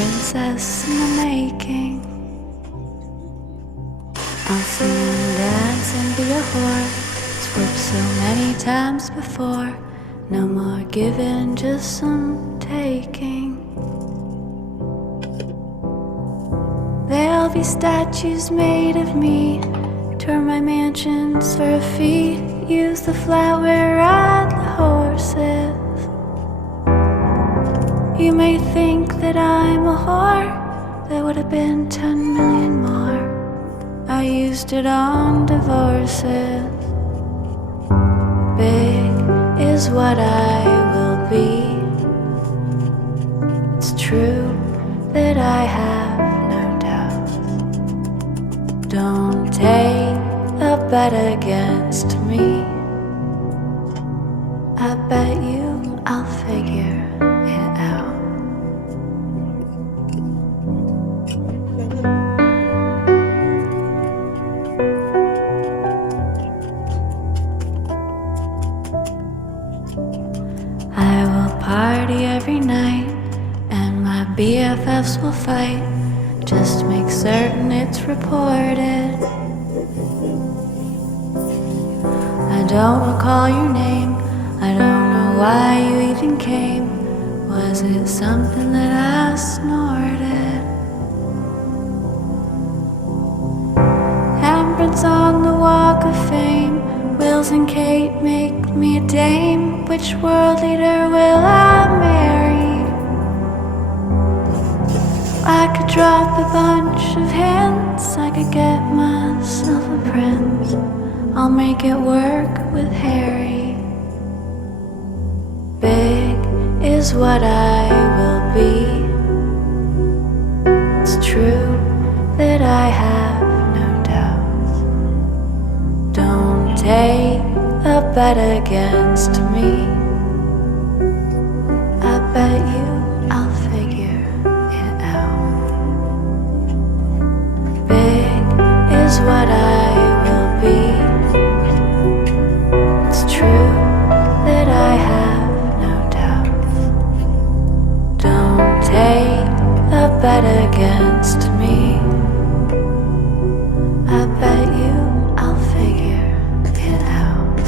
princess in the making. I'll sing and dance and be a whore. It's worked so many times before. No more giving, just some taking. There'll be statues made of me. Tour my mansions for a fee. Use the flower, ride the horses. You may think that I'm a whore. There would have been 10 million more. I used it on divorces. Big is what I will be. It's true that I have no doubts. Don't take a bet against me. I bet you I'll figure it out. I will party every night, and my BFFs will fight. Just make certain it's reported. I don't recall your name. I don't know why you even came. Was it something that I snorted? Handprints on the walk of fame. Wills and Kate make me a dame. Which world leader will I marry? I could drop a bunch of hints. I could get myself a prince. I'll make it work with Harry. Big is what I will be. It's true that I have no doubts. Don't take a bet against me. I bet you I'll figure it out. Big is what I will be. It's true that I have no doubts. Don't take a bet against me. I bet you I'll figure it out.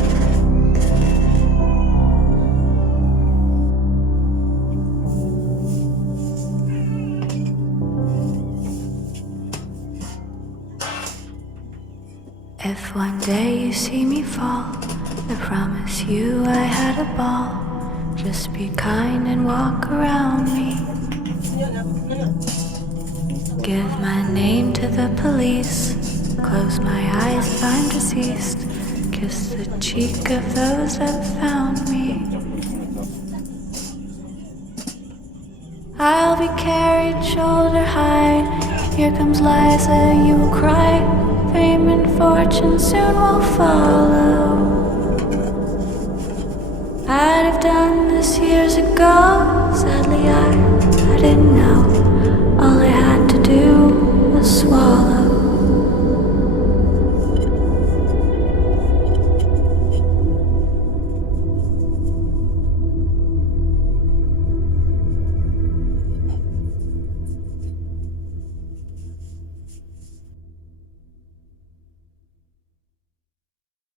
If one day you see me fall, I promise you I had a ball. Just be kind and walk around me. Give my name to the police. Close my eyes if I'm deceased. Kiss the cheek of those that found me. I'll be carried shoulder high. Here comes Liza, you will cry. Fame and fortune soon will follow. I'd have done this years ago. Sadly, I didn't know.